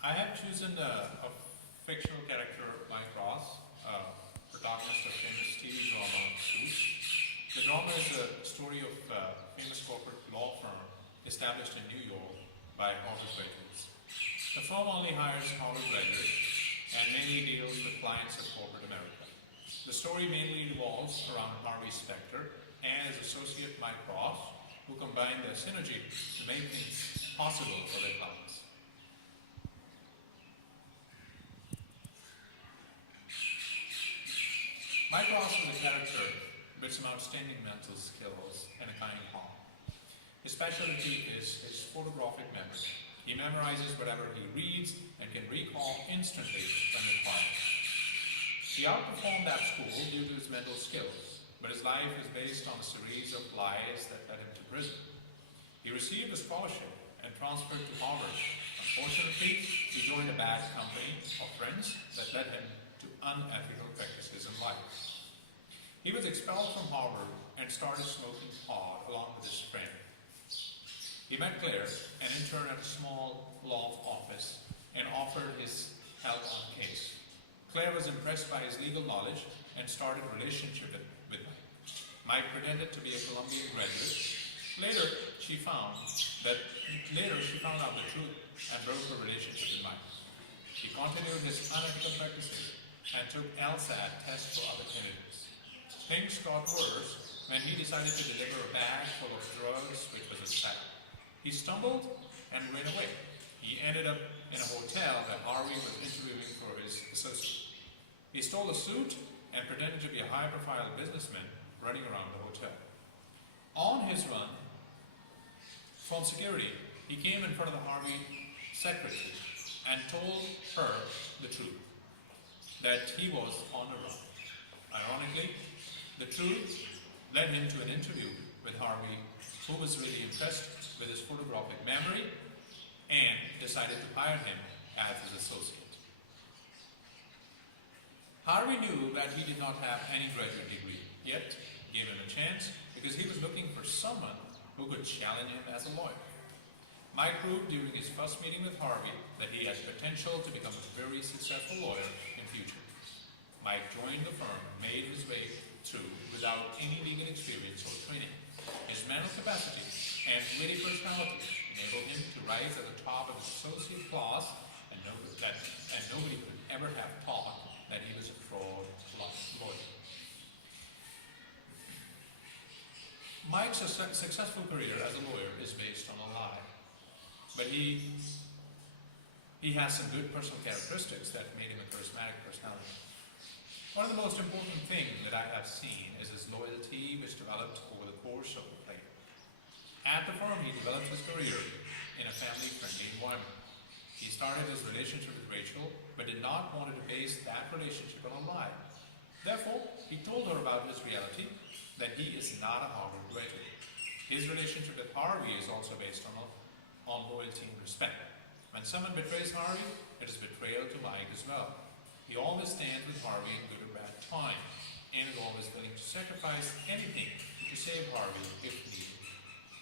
I have chosen a fictional character, Mike Ross, protagonist of famous TV drama Suits. The drama is a story of a famous corporate law firm established in New York by Harvard graduates. The firm only hires Harvard graduates and mainly deals with clients of corporate America. The story mainly revolves around Harvey Specter and his associate Mike Ross, who combine their synergy to make things possible for their clients. Mike Ross is a character with some outstanding mental skills and a kind heart. His specialty is his photographic memory. He memorizes whatever he reads and can recall instantly when required. He outperformed at school due to his mental skills, but his life is based on a series of lies that led him to prison. He received a scholarship and transferred to Harvard. Unfortunately, he joined a bad company of friends that led him to unethical practices in life. He was expelled from Harvard and started smoking pot along with his friend. He met Claire, an intern at a small law office, and offered his help on a case. Claire was impressed by his legal knowledge and started a relationship with Mike. Mike pretended to be a Columbian graduate. Later, she found out the truth and broke her relationship with Mike. He continued his unethical practices and took LSAT tests for other candidates. Things got worse when he decided to deliver a bag full of drugs which was a trap. He stumbled and ran away. He ended up in a hotel that Harvey was interviewing for his associate. He stole a suit and pretended to be a high-profile businessman running around the hotel. On his run from security, he came in front of the Harvey secretary and told her the truth, that he was on the run. Ironically, the truth led him to an interview with Harvey, who was really impressed with his photographic memory and decided to hire him as his associate. Harvey knew that he did not have any graduate degree, yet gave him a chance because he was looking for someone who could challenge him as a lawyer. Mike proved during his first meeting with Harvey that he had potential to become a very successful lawyer in future. Mike joined the firm and made his way through without any legal experience or training. His mental capacity and witty personality enabled him to rise at the top of his associate class, and nobody could ever have thought that he was a fraud lawyer. Mike's successful career as a lawyer is based on a lie, but he has some good personal characteristics that made him a charismatic personality. One of the most important things that I have seen is his loyalty, which developed over the course of the play. At the firm, he developed his career in a family-friendly environment. He started his relationship with Rachel, but did not want to base that relationship on a lie. Therefore, he told her about his reality, that he is not a Harvard graduate. His relationship with Harvey is also based on loyalty and respect. When someone betrays Harvey, it is betrayal to Mike as well. He always stands with Harvey in good or bad time, and is always willing to sacrifice anything to save Harvey if needed.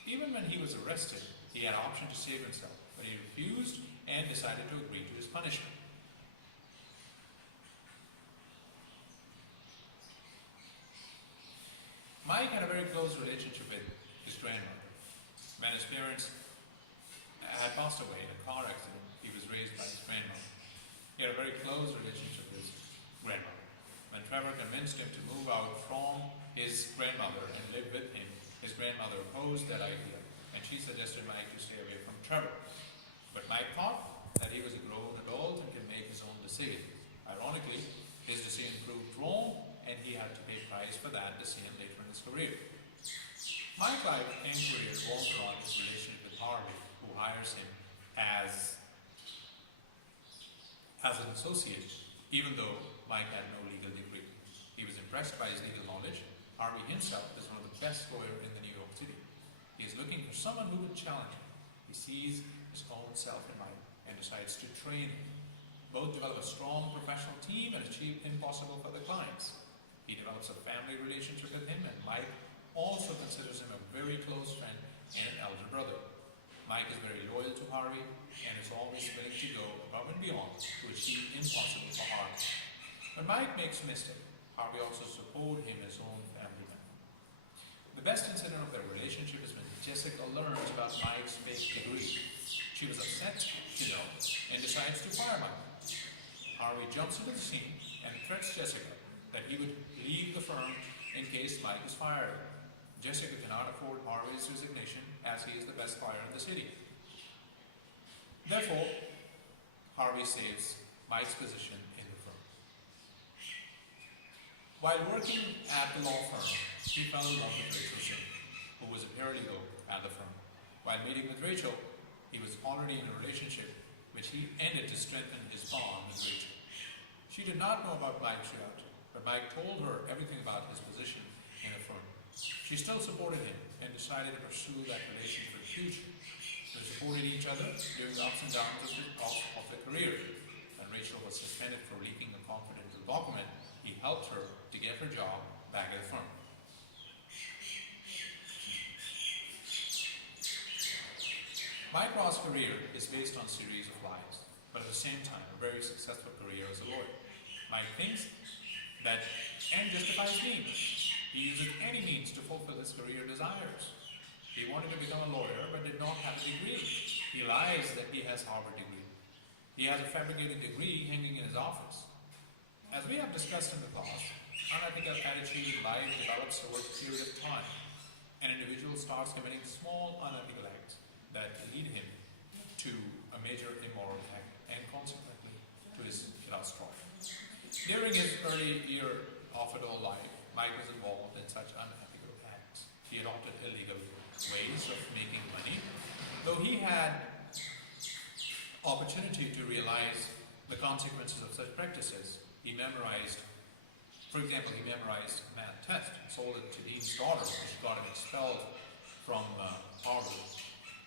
Even when he was arrested, he had an option to save himself, but he refused and decided to agree to his punishment. Mike had a very close relationship with his grandmother. When his parents had passed away in a car accident, he was raised by his grandmother. He had a very close relationship with his grandmother. When Trevor convinced him to move out from his grandmother and live with him, his grandmother opposed that idea, and she suggested Mike to stay away from Trevor. But Mike thought that he was a grown adult and could make his own decision. Ironically, his decision proved wrong, and he had to pay a price for that decision later in his career. Mike's life and career revolved around his relationship with Harvey, who hires him as an associate, even though Mike had no legal degree. He was impressed by his legal knowledge. Harvey himself is one of the best lawyers in the New York City. He is looking for someone who would challenge him. He sees his own self in Mike and decides to train him. Both develop a strong professional team and achieve impossible for their clients. He develops a family relationship with him, and Mike also considers him a very close friend and an elder brother. Mike is very loyal to Harvey and is always willing to go above and beyond to achieve impossible for Harvey. When Mike makes a mistake, Harvey also supports him as own family member. The best incident of their relationship is when Jessica learns about Mike's fake degree. She was upset, and decides to fire Mike. Harvey jumps into the scene and threats Jessica that he would leave the firm in case Mike is fired. Jessica cannot afford Harvey's resignation as he is the best lawyer in the city. Therefore, Harvey saves Mike's position in the firm. While working at the law firm, he fell in love with Rachel Singh, who was a paralegal at the firm. While meeting with Rachel, he was already in a relationship which he ended to strengthen his bond with Rachel. She did not know about Mike's reality, but Mike told her everything about his position in the firm. She still supported him and decided to pursue that relationship for the future. They supported each other during the ups and downs of their career. When Rachel was suspended for leaking a confidential document, he helped her to get her job back at the firm. Mike Ross' career is based on a series of lies, but at the same time, a very successful career as a lawyer. Mike thinks that end justifies means. He uses any means to fulfill his career desires. He wanted to become a lawyer but did not have a degree. He lies that he has Harvard degree. He has a fabricated degree hanging in his office. As we have discussed in the class, unethical attitude in life develops over a period of time. An individual starts committing small unethical acts that lead him to a major immoral act and consequently to his catastrophe. During his early year of adult life, Mike was involved in such unethical acts. He adopted illegal ways of making money. Though he had opportunity to realize the consequences of such practices, he memorized math test and sold it to Dean's daughter, which got him expelled from Harvard.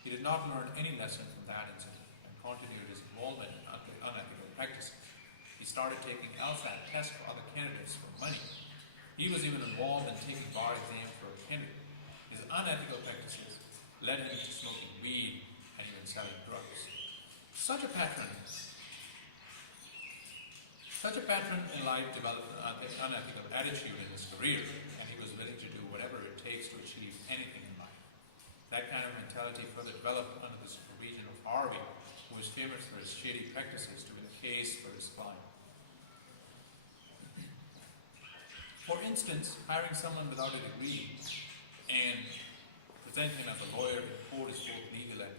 He did not learn any lesson from that incident and continued his involvement in unethical practices. He started taking LSAT tests for other candidates for money. He was even involved in taking bar exams for a candidate. His unethical practices led him to smoking weed and even selling drugs. Such a pattern in life developed an unethical attitude in his career, and he was willing to do whatever it takes to achieve anything in life. That kind of mentality further developed under the supervision of Harvey, who was famous for his shady practices to win a case for his client. For instance, hiring someone without a degree and presenting him as a lawyer in court is both legal and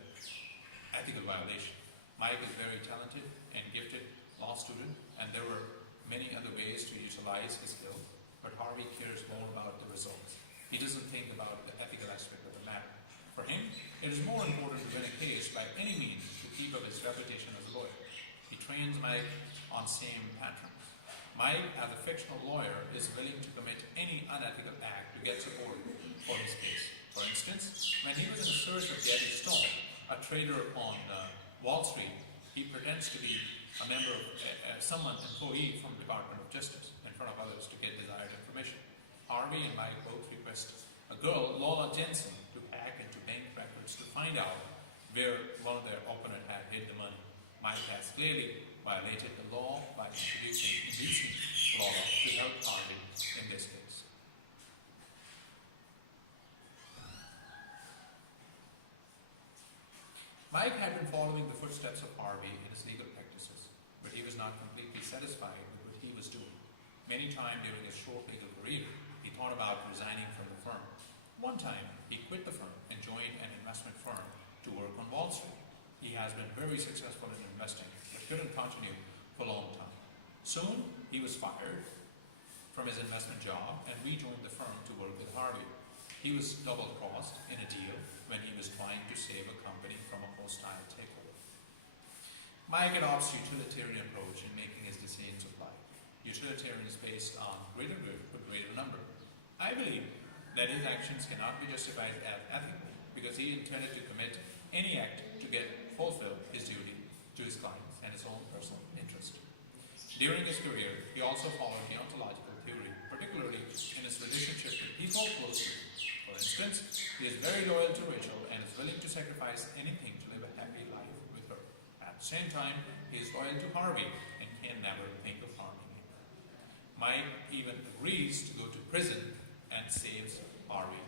ethical violation. Mike is very talented and gifted law student, and there were many other ways to utilize his skill, but Harvey cares more about the results. He doesn't think about the ethical aspect of the matter. For him, it is more important to win a case by any means to keep up his reputation as a lawyer. He trains Mike on same patterns. Mike, as a fictional lawyer, is willing to commit any unethical act to get support for his case. For instance, when he was in a search of Gabby Stone, a trader on Wall Street, he pretends to be a member of someone employee from the Department of Justice in front of others to get desired information. Harvey and Mike both request a girl, Lola Jensen, to hack into bank records to find out where one of their opponent had hid the money. Mike has clearly violated the law by inducing Lola to help Harvey in this case. Mike had been following the footsteps of Harvey in his legal practices, but he was not completely satisfied with what he was doing. Many times during his short legal career, he thought about resigning from the firm. One time, he quit the firm and joined an investment firm to work on Wall Street. He has been very successful in investing, but couldn't continue for a long time. Soon, he was fired from his investment job and rejoined the firm to work with Harvey. He was double-crossed in a deal when he was trying to save a company from a hostile takeover. Mike adopts utilitarian approach in making his decisions of life. Utilitarian is based on greater good for greater number. I believe that his actions cannot be justified as ethical because he intended to commit any act to fulfill his duty to his clients and his own personal interest. During his career, he also followed the ontological theory, particularly in his relationship with people close to him. For instance, he is very loyal to Rachel and is willing to sacrifice anything to live a happy life with her. At the same time, he is loyal to Harvey and can never think of harming him. Mike even agrees to go to prison and saves Harvey